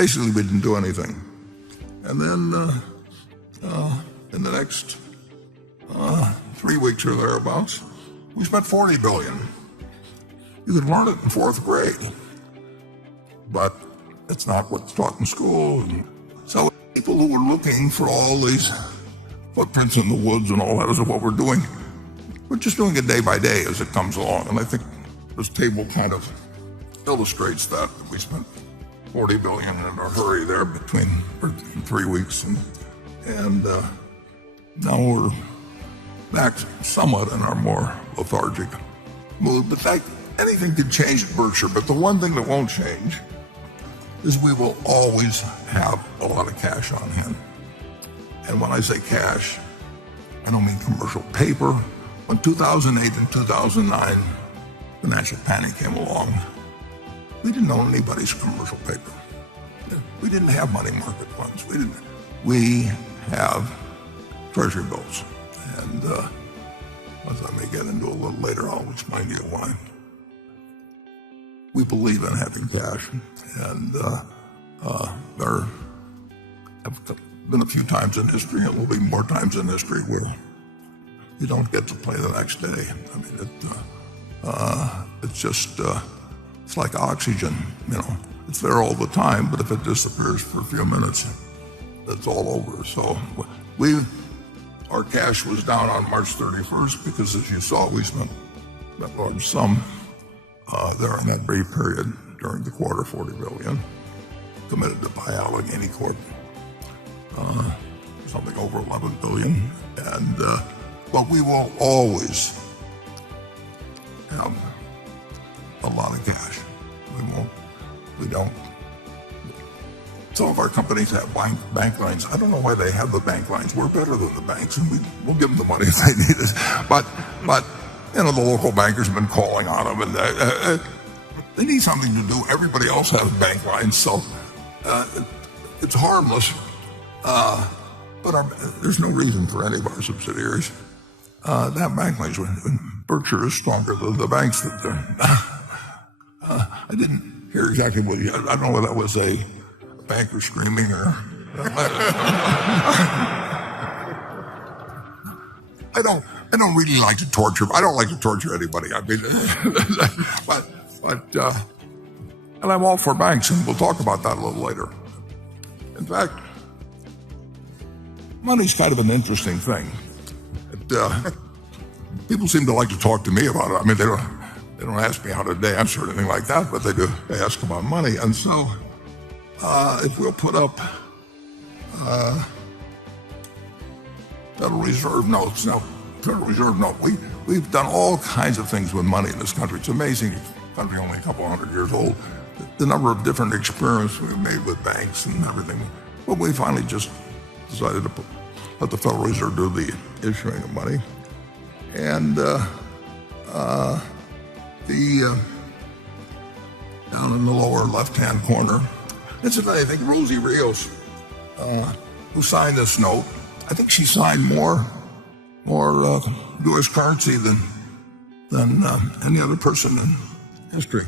basically we didn't do anything. And then in the next 3 weeks or thereabouts, we spent $40 billion. You could learn it in 4th grade, but it's not what's taught in school. And so people who are looking for all these footprints in the woods and all that is what we're doing. We're just doing it day by day as it comes along. And I think this table kind of illustrates that. We spent $40 billion in a hurry there between 3 weeks, and now we're back somewhat in our more lethargic mood. But anything could change at Berkshire, but the one thing that won't change is we will always have a lot of cash on hand. And when I say cash, I don't mean commercial paper. When 2008 and 2009 financial panic came along, we didn't own anybody's commercial paper. We didn't have money market funds. We have treasury bills. And as I may get into a little later, I'll explain to you why. We believe in having cash. And there have been a few times in history, and will be more times in history, where you don't get to play the next day. I mean, it's just, it's like oxygen, It's there all the time, but if it disappears for a few minutes, it's all over. So our cash was down on March 31st because, as you saw, we spent that large sum there in that brief period during the quarter, $40 billion, committed to buy Allegheny Corp, something over $11 billion. And but we will always have a lot of cash. We don't. Some of our companies have bank lines. I don't know why they have the bank lines. We're better than the banks, and we'll give them the money if they need it. But the local bankers have been calling on them, and they need something to do. Everybody else has bank lines, so it's harmless. But there's no reason for any of our subsidiaries to have bank lines. Berkshire is stronger than the banks. I didn't hear exactly what I don't know whether that was a banker screaming or. I don't really like to torture. I don't like to torture anybody. I mean, and I'm all for banks, and we'll talk about that a little later. In fact, money's kind of an interesting thing. People seem to like to talk to me about it. I mean, they don't ask me how to dance or anything like that, but they do. They ask about money. And so, if we'll put up Federal Reserve notes. Now, Federal Reserve note, we've done all kinds of things with money in this country. It's amazing. The country only a couple hundred years old. The number of different experiments we've made with banks and everything. But we finally just decided to let the Federal Reserve do the issuing of money. And down in the lower left-hand corner, incidentally, I think Rosie Rios, who signed this note, I think she signed more U.S. currency than any other person in history.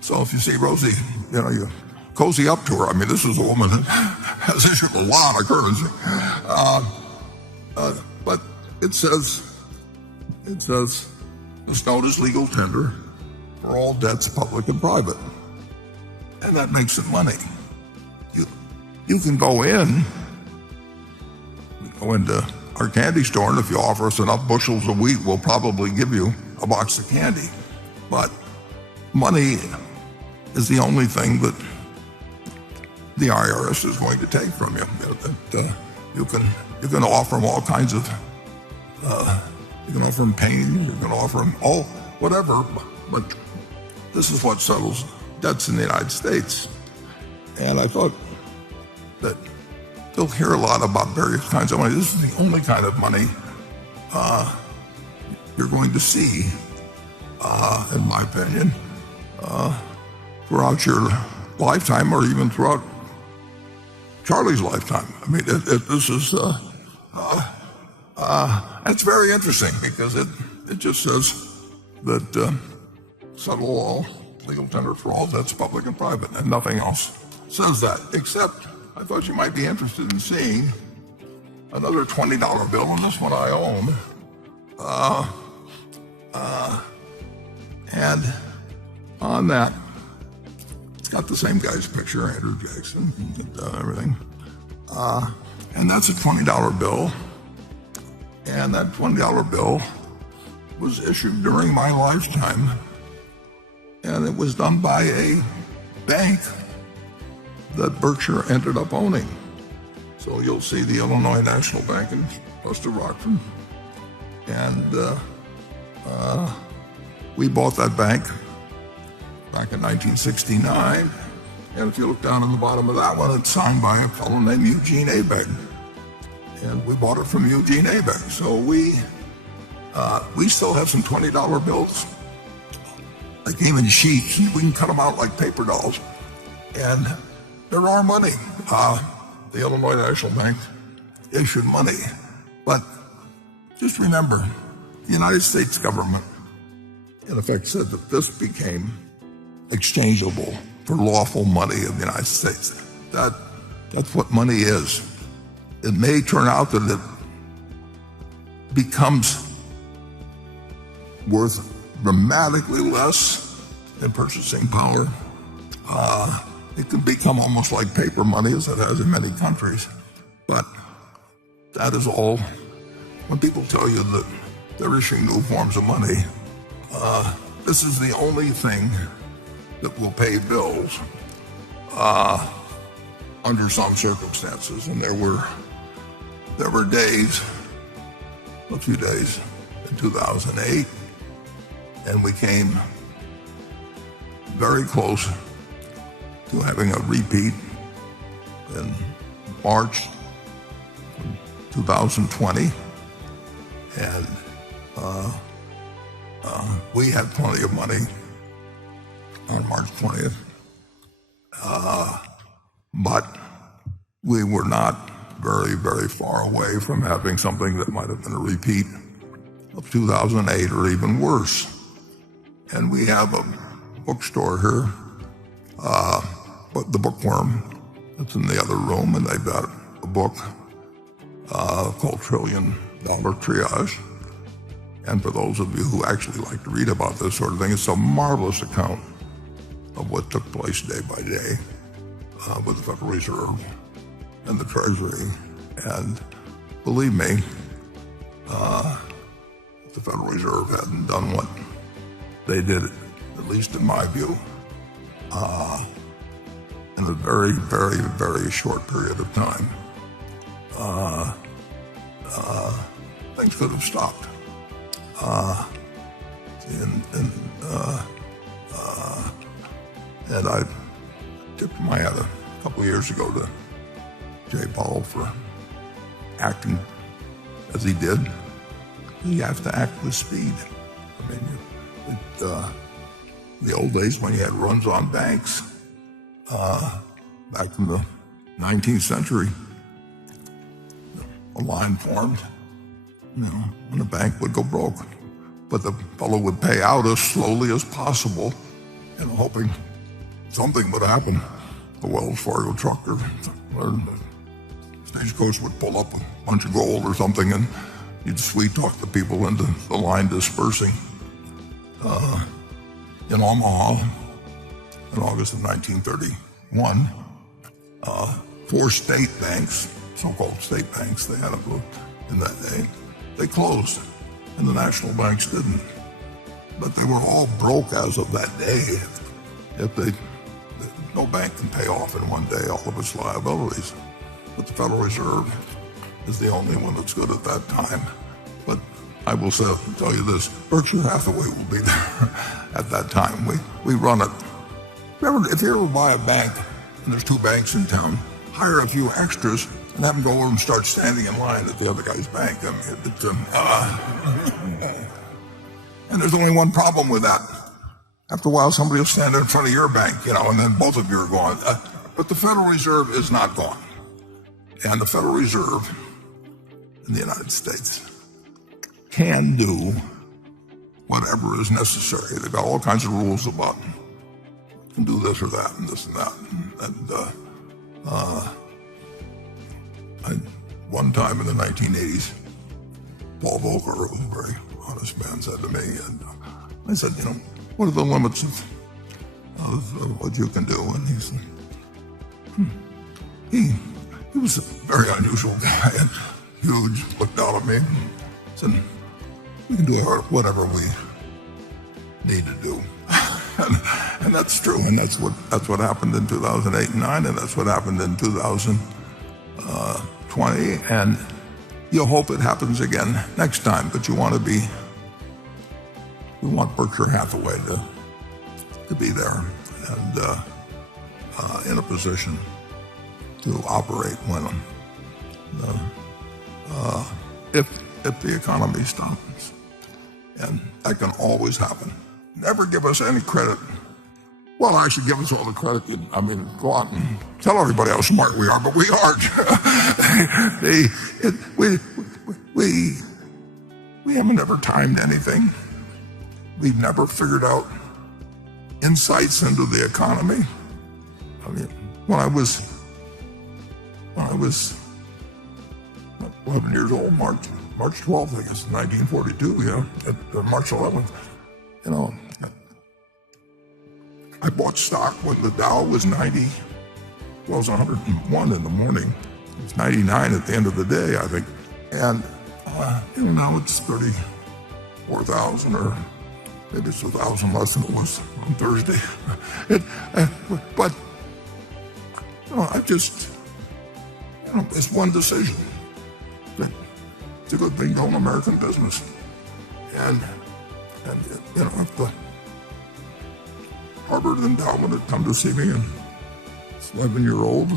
So if you see Rosie, you cozy up to her. I mean, this is a woman that has issued a lot of currency. But it says, this note is legal tender for all debts, public and private. And that makes it money. You can go into our candy store, and if you offer us enough bushels of wheat, we'll probably give you a box of candy. But money is the only thing that the IRS is going to take from you. You can offer them all kinds of, you can offer them pain, you can offer them all, whatever, but this is what settles debts in the United States. And I thought that you'll hear a lot about various kinds of money. This is the only kind of money you're going to see, in my opinion, throughout your lifetime, or even throughout Charlie's lifetime. I mean, this is, it's very interesting because it just says that settle all, legal tender for all debts, public and private, and nothing else. says that, except I thought you might be interested in seeing another $20 bill, and this one I own. And on that, it's got the same guy's picture, Andrew Jackson, and everything. And that's a $20 bill. And that $20 bill was issued during my lifetime. And it was done by a bank that Berkshire ended up owning. So you'll see the Illinois National Bank in Buster Rockford. And we bought that bank back in 1969. And if you look down on the bottom of that one, it's signed by a fellow named Eugene Abegg. And we bought it from Eugene Abegg. So we still have some $20 bills. They came in sheets, and we can cut them out like paper dolls. And they're our money. The Illinois National Bank issued money. But just remember, the United States government, in effect, said that this became exchangeable for lawful money of the United States. That's what money is. It may turn out that it becomes worth dramatically less in purchasing power. It can become almost like paper money, as it has in many countries. But that is all. When people tell you that they're issuing new forms of money, this is the only thing that will pay bills under some circumstances. And there were days, a few days in 2008, and we came very close to having a repeat in March 2020, and we had plenty of money on March 20th, but we were not very, very far away from having something that might have been a repeat of 2008 or even worse. And we have a bookstore here, but the Bookworm, it's in the other room, and they've got a book called $1 Trillion Triage. And for those of you who actually like to read about this sort of thing, it's a marvelous account of what took place day by day with the Federal Reserve and the Treasury. And believe me, if the Federal Reserve hadn't done what they did, at least in my view, in a very, very, very short period of time, things could have stopped. And I tipped my hat a couple of years ago to Jay Powell for acting as he did. You have to act with speed. I mean, the old days when you had runs on banks, back in the 19th century, a line formed, when a bank would go broke. But the fellow would pay out as slowly as possible, hoping something would happen. The Wells Fargo truck or the stagecoach would pull up a bunch of gold or something, and you'd sweet talk the people into the line dispersing. In Omaha, in August of 1931, 4 state banks, so-called state banks, they had in that day, they closed, and the national banks didn't. But they were all broke as of that day. No bank can pay off in one day all of its liabilities. But the Federal Reserve is the only one that's good at that time. But I will tell you this, Berkshire Hathaway will be there at that time. We run it. Remember, if you ever buy a bank, and there's 2 banks in town, hire a few extras and have them go over and start standing in line at the other guy's bank. I mean, and there's only one problem with that. After a while, somebody will stand in front of your bank, and then both of you are gone. But the Federal Reserve is not gone. And the Federal Reserve in the United States can do whatever is necessary. They've got all kinds of rules about can do this or that and this and that. And One time in the 1980s, Paul Volcker, who was a very honest man, said to me, and I said, what are the limits of what you can do? And he said, he was a very unusual guy and huge, looked down at me and said, we can do whatever we need to do. and that's true, and that's what happened in 2008 and 9, and that's what happened in 2020, and you'll hope it happens again next time, but we want Berkshire Hathaway to be there and in a position to operate when if the economy stops, and that can always happen. Never give us any credit. Well, actually, give us all the credit. Go out and tell everybody how smart we are, but we aren't. We haven't ever timed anything. We've never figured out insights into the economy. When I was 11 years old, March 12th, I guess, 1942, at March 11th, I bought stock when the Dow was 101 in the morning. It was 99 at the end of the day, I think. And, now it's 34,000, or maybe it's 1,000 less than it was on Thursday. But I just, it's one decision. It's a good thing to own American business. And if the Harvard endowment had come to see me, and it's 11-year-old,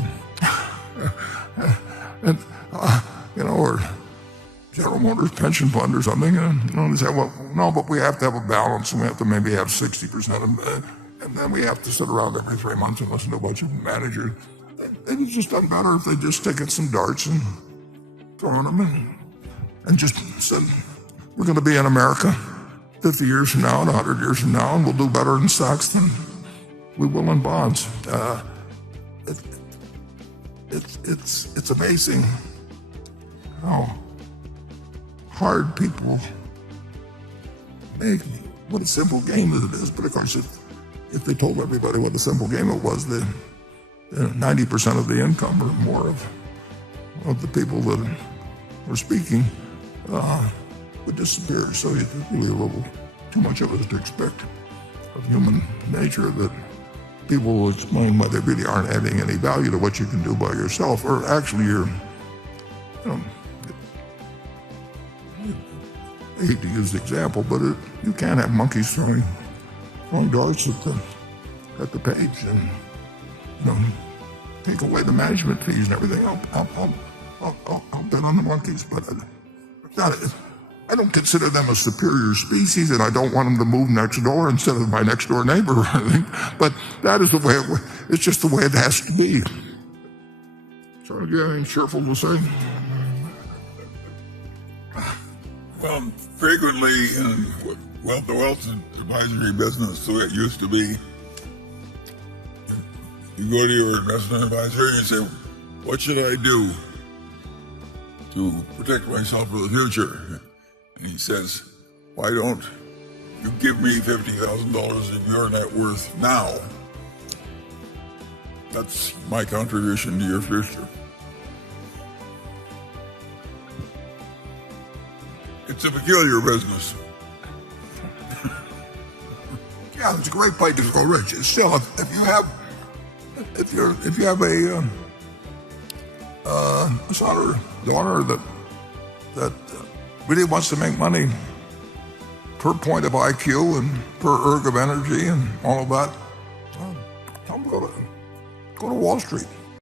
and or General Motors pension fund or something, and they say, well, no, but we have to have a balance, and we have to maybe have 60%, and then we have to sit around every 3 months and listen to a bunch of managers. They'd have just done better if they just taken some darts and thrown them and just said, we're going to be in America 50 years from now and 100 years from now, and we'll do better in stocks than we will in bonds. It's amazing how hard people make what a simple game it is. But of course, if they told everybody what a simple game it was, then 90% of the income or more of the people that are speaking would disappear. So it's really a little too much of us to expect of human nature that people will explain why they really aren't adding any value to what you can do by yourself, or actually you're, I hate to use the example, but you can't have monkeys throwing darts at the page and take away the management fees and everything. I'll bet on the monkeys, but I don't consider them a superior species, and I don't want them to move next door instead of my next door neighbor or anything. But that is the way it's just the way it has to be. Trying to get anything cheerful to say? Well, frequently in wealth advisory business, the way it used to be, you go to your investment advisor and you say, what should I do to protect myself for the future? And he says, why don't you give me $50,000 of your net worth now? That's my contribution to your future. It's a peculiar business. Yeah, it's a great place to go rich. It's still, if you have a son or daughter that really wants to make money per point of IQ and per erg of energy and all of that, tell them go to Wall Street.